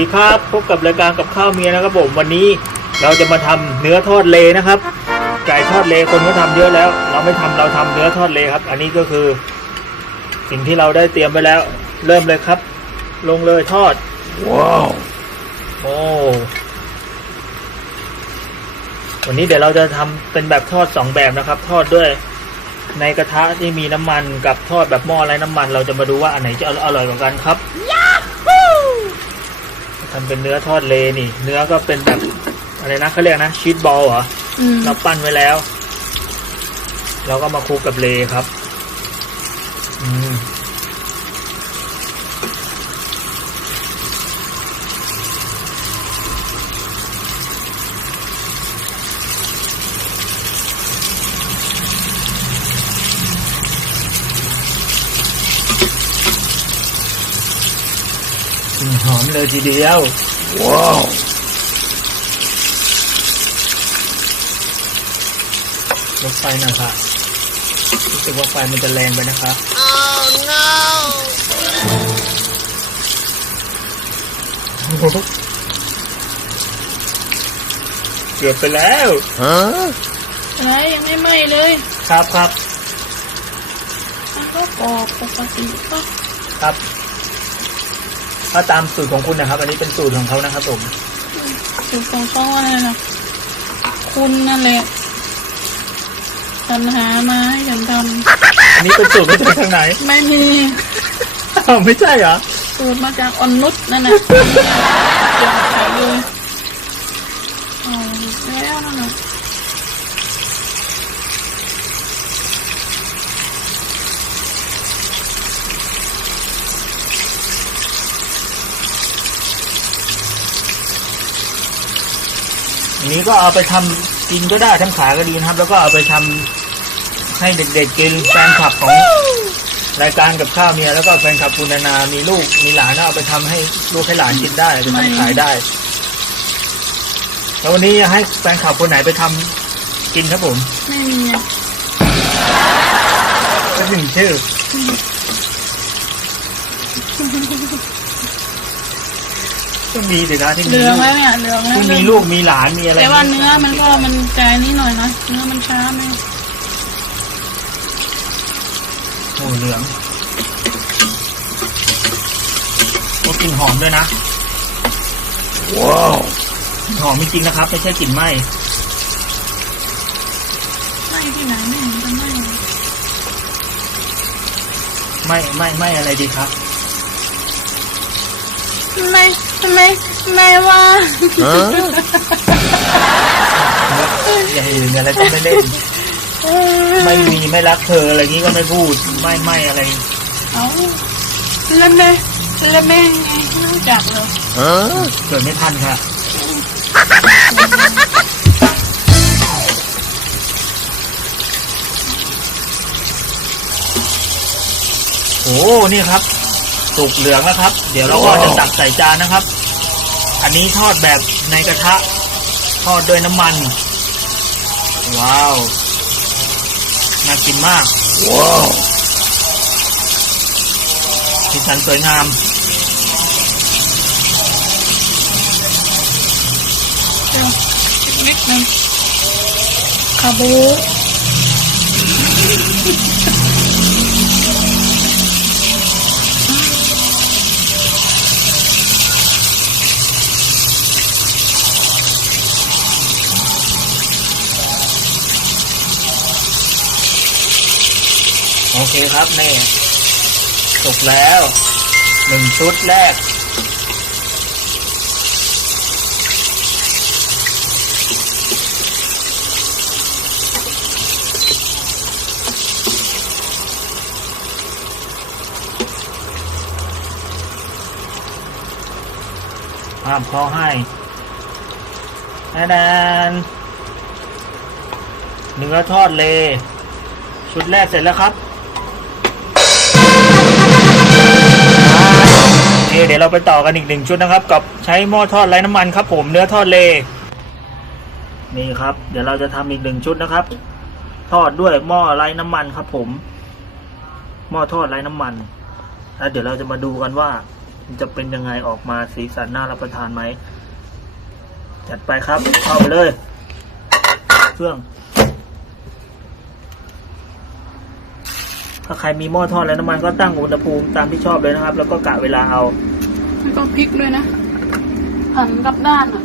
ดีครับพบกับรายการกับข้าวเมียนะครับผมวันนี้เราจะมาทำเนื้อทอดเลนะครับไก่ทอดเลคนก็ทำเยอะแล้ว เราไม่ทำเราทำเนื้อทอดเลครับ อันนี้ก็คือ สิ่งที่เราได้เตรียมไว้แล้ว เริ่มเลยครับ ลงเลยทอดว้าวโอ้วันนี้เดี๋ยวเราจะทำเป็นแบบทอดสองแบบนะครับ ทอดด้วย ในกระทะที่มีน้ำมันกับทอดแบบหม้อไร้น้ำมัน เราจะมาดูว่าอันไหนจะอร่อยกว่ากันครับ ทำเป็นเนื้อทอดเลนี่ เนื้อก็เป็นแบบอะไรนะเขาเรียกนะชีสบอลเหรออืมเราปั้นไว้แล้ว เราก็มาคลุกกับเลครับ อืมกลิ่นหอม เลยทีเดียว ว้าวลดไฟหน่อยค่ะรู้สึกว่าไฟมันจะแรงไปนะคะ oh no เกือบไปแล้วฮะอะไรยังไม่ไหม้เลยครับครับมันก็กรอบปกติก็ครับ ถ้าตามสูตรของคุณนะครับ อันนี้เป็นสูตรของเขานะครับผมสูตรของเขาอะไรนะคุณนั่นแหละสรรหามาให้ฉันทอันนี้เป็นสูตรมาจากทางไหนำไม่มีอ้าวไม่ใช่เหรอสูตรมาจากออนนุชนั่นน่ะเดี๋ยวขายเลยเอาแล้วนั่นน่ะ นนี้ก็เอาไปทำกินก็ได้ทำขายก็ดีนะครับ แล้วก็เอาไปทำให้เด็กๆกินแฟนคลับของรายการกับข้าวเมียแล้วก็แฟนคลับคุณนานามีลูกมีหลานเอาไปทำให้ลูกให้หลานกินได้ไปทำขายได้ แล้ววันนี้ให้แฟนคลับคนไหนไปทำกินครับผมไม่มีอะสักหนึ่งชื่อ ต้องมีสินะที่เหมีลืองลูกแล้วเนี่ยเหลืองแล้วที่มีลูกมีหลานมีอะไรแต่ว่าเนื้อมันก็มันใจนี่หน่อยนะเนื้อมันช้าไหมโอ้เหลืองโอ้กลิ่นหอมด้วยนะว้าวกลิ่นหอมจริงๆนะครับ ไม่ใช่กลิ่นไหม้ไหม้ที่ไหนไม่เห็นจะไหม้เลยไหม้ไหม้ไหม้อะไรดีครับ ไม่ ไม่ไม่ว่าฮะอย่างอื่นอะไรก็ไม่เล่น ไม่มีไม่รักเธออะไรนี้ก็ไม่พูด ไม่ไม่อะไรเอาแล้วแม่แล้วแม่ไงไม่รู้จักเลยฮะเกิดไม่ทันค่ะโอ้นี่ครับ สุกเหลืองแล้วครับ เดี๋ยวเราก็จะตักใส่จานนะครับ อันนี้ทอดแบบในกระทะ ทอดด้วยน้ำมัน ว้าว น่ากินมาก ว้าวสีสันสวยงามเดี๋ยวนิดนึงคาบู โอเคครับนี่สุกแล้วหนึ่งชุดแรก ห้ามเขาให้แนนเนื้อทอดเล ชุดแรกเสร็จแล้วครับ เดี๋ยวเราไปต่อกันอีกหนึ่งชุดนะครับ กับใช้หม้อทอดไร้น้ำมันครับ ผมเนื้อทอดเล นี่ครับ เดี๋ยวเราจะทำอีกหนึ่งชุดนะครับ ทอดด้วยหม้อไร้น้ำมันครับ ผม หม้อทอดไร้น้ำมันแล้วเดี๋ยวเราจะมาดูกันว่าจะเป็นยังไงออกมาสีสันน่ารับประทานไหมจัดไปครับเข้าไปเลย เครื่อง ถ้าใครมีหม้อทอดแล้วน้ำมันก็ตั้งอุณหภูมิตามที่ชอบเลยนะครับ แล้วก็กะเวลาเอาแล้วก็พริกด้วยนะหันกลับด้านอะ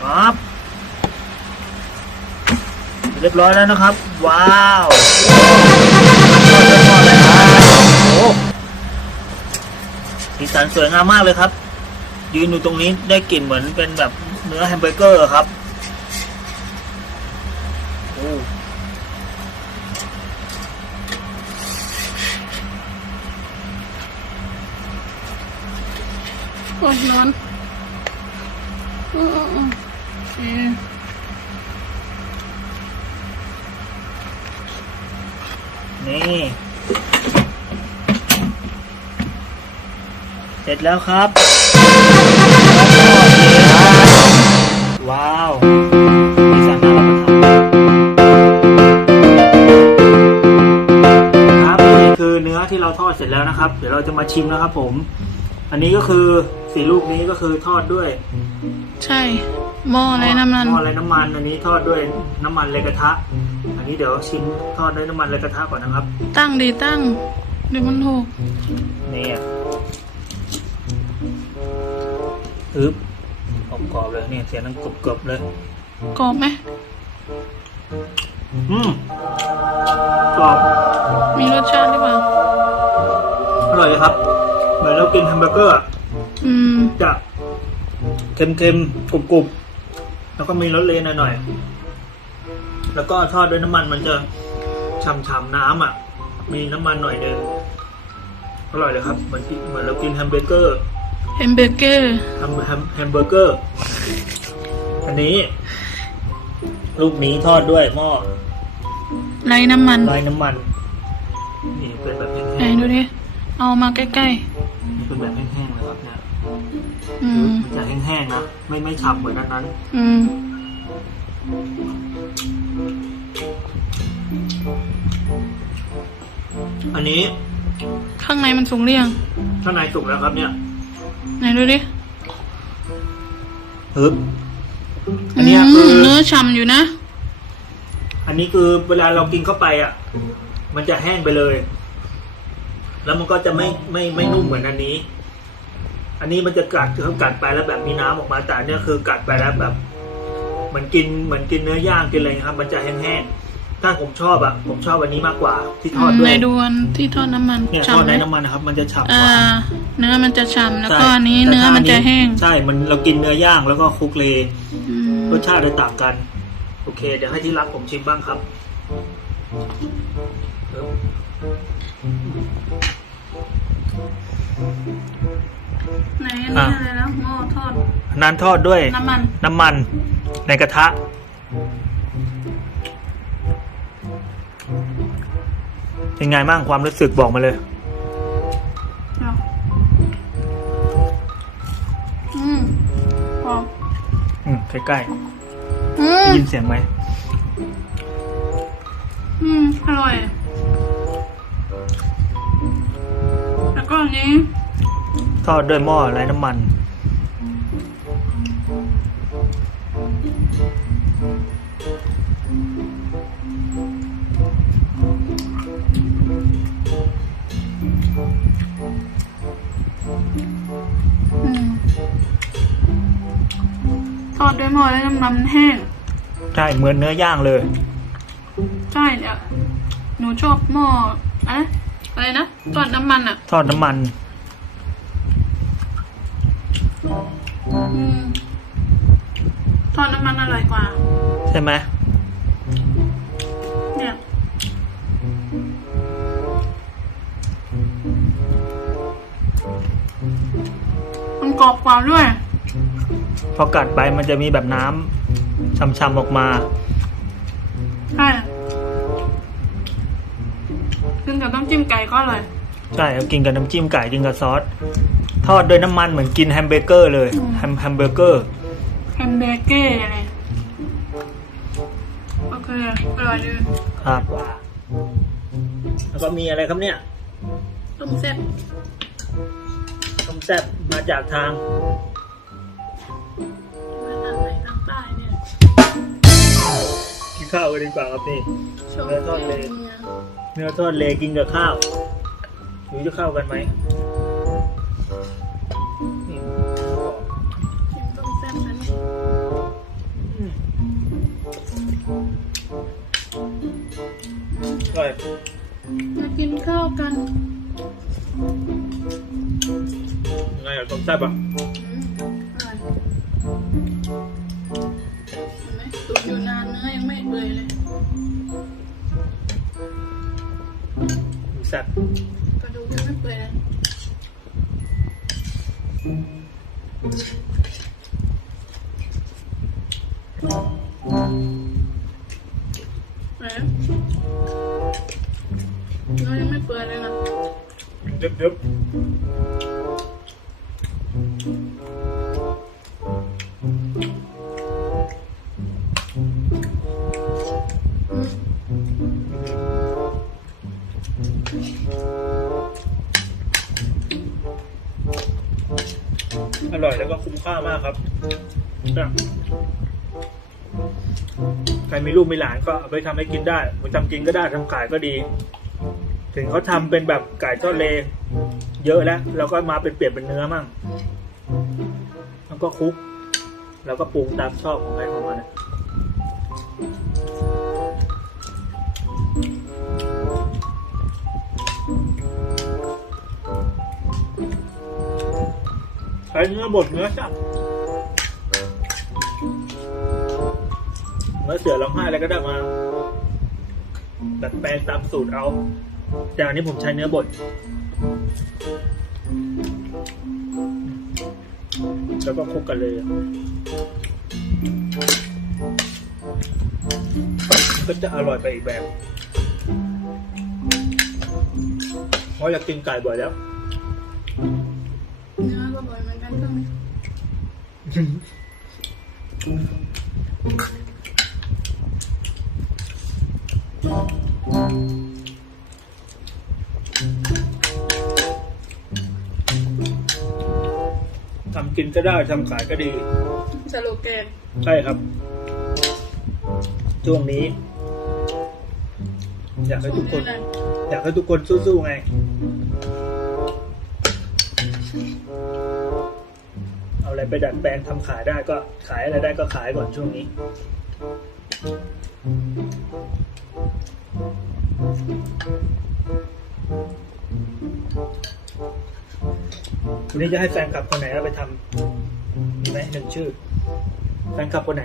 ครับเรียบร้อยแล้วนะครับ ว้าวทอดเลยครับโอ้สีสันสวยงามมากเลยครับ ยืนอยู่ตรงนี้ได้กลิ่นเหมือนเป็นแบบเนื้อแฮมเบอร์เกอร์ครับโอ้ คนนอนอืออือเออนี่เสร็จแล้วครับ ว้าวสีสันน่ารับประทานครับนี่คือเนื้อที่เราทอดเสร็จแล้วนะครับ เดี๋ยวเราจะมาชิมนะครับผม อันนี้ก็คือ สีลูกนี้ก็คือทอดด้วยใช่หม้ออะไรน้ำมันหม้อไรน้ำมัน อันนี้ทอดด้วยน้ำมันเลยกระทะ อันนี้เดี๋ยวชิมทอดด้วยน้ำมันเลยกระทะก่อนนะครับ ตั้งดีตั้งเดี๋ยวมันถูกนี่อะอึ๊บกรอบๆเลยเนี่ยเสียงนังกรอบๆเลยกรอบไหมอืมกรอบมีรสชาติหรือเปล่าอร่อยเลยครับ เหมือนเรากินแฮมเบอร์เกอร์ อะอืม จะเค็มๆกรุบๆแล้วก็มีรสเลนหน่อยๆแล้วก็ทอดด้วยน้ำมันมันจะฉ่ำๆน้ำอะ มีน้ำมันหน่อยนึงอร่อยเลยครับเหมือนที่เหมือนเรากินแฮมเบอร์เกอร์แฮมเบอร์เกอร์แฮมแฮมแฮมเบอร์เกอร์ อันนี้ ลูกนี้ทอดด้วยหม้อไรน้ำมันไร้น้ำมัน นี่เป็นแบบไหนแห้งดูดิเอามาใกล้ๆ นี่เป็นแบบแห้งๆเลยครับเนี่ยๆอื มมันจะแห้งๆนะไม่ไม่ฉ่ำเหมือนอันนั้นอืมอันนี้ ข้างในมันสุกหรือยังข้างในสุกแล้วครับเนี่ย ไหนดูดิฮึบอันเนี้ยคือมเนื้อฉ่ำอยู่นะ อันนี้คือเวลาเรากินเข้าไปอะ มันจะแห้งไปเลย แล้วมันก็จะไม่ไม่ไม่นุ่มเหมือนอันนี้ อันนี้มันจะกัดเขากัดไปแล้วแบบมีน้ำออกมาแต่อันเนี้ยคือกัดไปแล้วแบบเหมือนกินเหมือนกินเนื้อย่างกินอะไรครับ มันจะแห้งๆ ถ้าผมชอบอะผมชอบอันนี้มากกว่า ที่ทอดด้วในยดวนที่ทอดน้ำมันเนี่ยทอดฉ่ำไหในมน้ำมันนะครับ มันจะฉ่ำกอ่าว่าเนื้อมันจะฉ่ำแล้วก็ใช่อันนี้แต่เนื้อถ้ามันจะแห้ง ใช่มันเรากินเนื้อย่างแล้วก็คลุกเลอืมรสชาติจะต่างกัน โอเค เดี๋ยวให้ที่รักผมชิมบ้างครับเอิ่ม ไหนอันนี้อะไรนะหม้อทอดนานทอดด้วยน้ำมัน น้ำมันในกระทะเป็นไงบ้างความรู้สึกบอกมาเลย เอาอืมกรอบอืมใกล้อืๆมได้ยินเสียงไหม อืมอร่อย แล้วก็อันนี้ ทอดด้วยหม้อไร้น้ำมัน อืมทอดด้วยหม้อแล้วน้ำมันแห้ง ใช่เหมือนเนื้อย่างเลย ใช่เนี่ยหนูชอบหม้ออะอะไรนะทอดน้ำมันอะ ทอดน้ำมัน ร่อยกว่า ใช่ไหมเนี่ยมันกรอบกว่าด้วย พอกัดไปมันจะมีแบบน้ำช่ำๆออกมา ใช่กินกับต้มจิ้มไก่ก็อร่อย ใช่เอากินกับน้ำจิ้มไก่กินกับซอส ทอดด้วยน้ำมันเหมือนกินแฮมเบอร์เกอร์เลยอืมแฮมแฮมเบอร์เกอร์ แฮมเบอร์เกอร์อะไรโอเคอร่อยดีครับแล้วก็มีอะไรครับเนี่ยต้มแซ่บต้มแซ่บมาจากทางมาทางไหนทางใต้เนี่ยกินข้าวกันดีกว่าครับนี่ชอบเนื้อทอดเลยเนี่ยเนื้อทอดเลกินกับข้าวหรือจะเข้ากันไหม ร่อยมากินข้าวกันยังไงอะต้มแซ่บอะอืมอร่อยเห็นไหมตุ๋นอยู่นานเนื้อยังไม่เปื่อยเลยแซ่บ ดึบดึบอร่อยแล้วก็คุ้มค่ามากครับใครมีลูกมีหลานก็เอาไปทำให้กินได้ไปทำกินก็ได้ทำขายก็ดี ถึงเขาทำเป็นแบบไก่ทอดเล เยอะแล้วแล้วก็มาเป็นเปลี่ยนเป็นเนื้อมั่งแล้วก็คลุก แล้วก็ปรุงตามชอบของใครของมันนะใช้เนื้อบดเนื้อสับเนื้อเสือร้องไห้อะไรก็ได้มาดัดแปลงตามสูตรเอา แต่อันนี้ผมใช้เนื้อบดแล้วก็คลุกกันเลยอะมันก็จะอร่อยไปอีกแบบ เพราะอยากกินไก่บ่อยแล้วเนื้อก็บ่อยเหมือนกันใช่ไหม กินก็ได้ทำขายก็ดี สโลแกนใช่ครับ ช่วงนี้ อยากให้ทุกคน อยากให้ทุกคนสู้ๆไง เอาอะไรไปดัดแปลงทำขายได้ก็ขายอะไรได้ก็ขายก่อนช่วงนี้ วันนี้จะให้แฟนคลับคนไหนเอาไปทำมีไหมหนึ่งชื่อ แฟนคลับคนไหน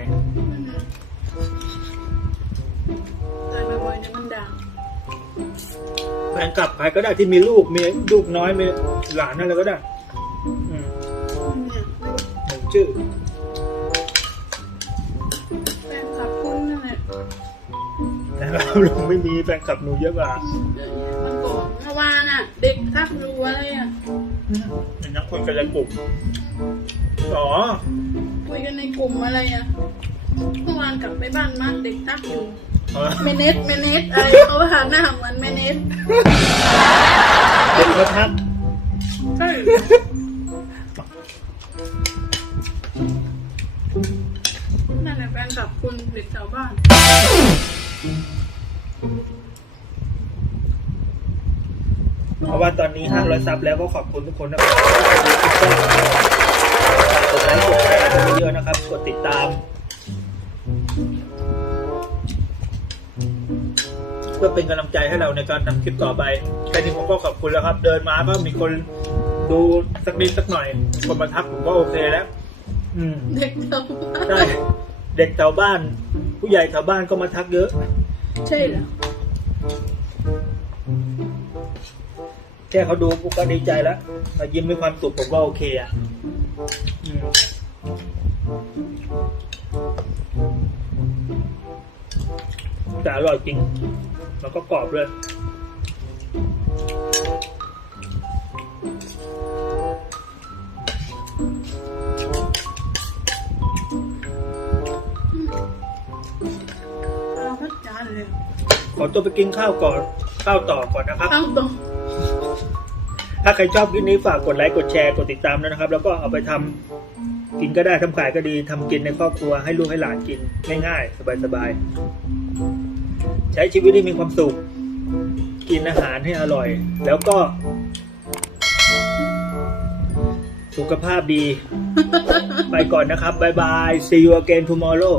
แต่บ่อยๆเนี่ยมันด่างแฟนคลับใครก็ได้ที่มีลูกมีลูกน้อยมีหลานอะไรก็ได้อืมเนี่ยหนึ่งชื่อ แฟนคลับคุณนั่นแหละนะครับลุงไม่มีแฟนคลับหนูเยอะกว่า มันก่อนเมื่อวานอะ เด็กทักดูอะไรอะ เป็นนักคุยกันในกลุ่มอ๋อ คุยกันในกลุ่มอะไรอะเมื่อวานกลับไปบ้านมากเด็กทักอยู่เมเนสเมเนสอะไรเขาหาหน้าเหมือนเมเนสเด็กเขาทักใช่นั่นแหละแฟนคลับคุณเด็กแถวบ้าน ว่าตอนนี้ 500 ซับแล้วก็ขอบคุณทุกคนนะครับกดไลค์กดแชร์กันเยอะๆนะครับ กดติดตาม เพื่อเป็นกำลังใจให้เราในการทำคลิปต่อไปแค่นี้ผมก็ขอบคุณแล้วครับ เดินมาก็มีคนดูสักนิดสักหน่อยมีคนมาทักผมก็โอเคแล้ว อืม เด็กแถวบ้านใช่เด็กแถวบ้าน ผู้ใหญ่แถวบ้านก็มาทักเยอะ ใช่เหรอแค่เขาดูผมก็ดีใจแล้วมายิ้มมีความสุขผมว่าโอเคอะอืมแต่อร่อยจริง แล้วก็กรอบเลยเราพัดจานเลยขอตัวไปกินข้าวก่อน ข้าวต่อก่อนนะครับข้าวตรง ถ้าใครชอบคลิปนี้ฝากกดไลค์กดแชร์กดติดตามด้วยนะครับ แล้วก็เอาไปทำกินก็ได้ทำขายก็ดีทำกินในครอบครัวให้ลูกให้หลานกินง่ายๆสบายๆใช้ชีวิตที่มีความสุข กินอาหารให้อร่อย แล้วก็ สุขภาพดี ไปก่อนนะครับ บ๊ายบาย see you again tomorrow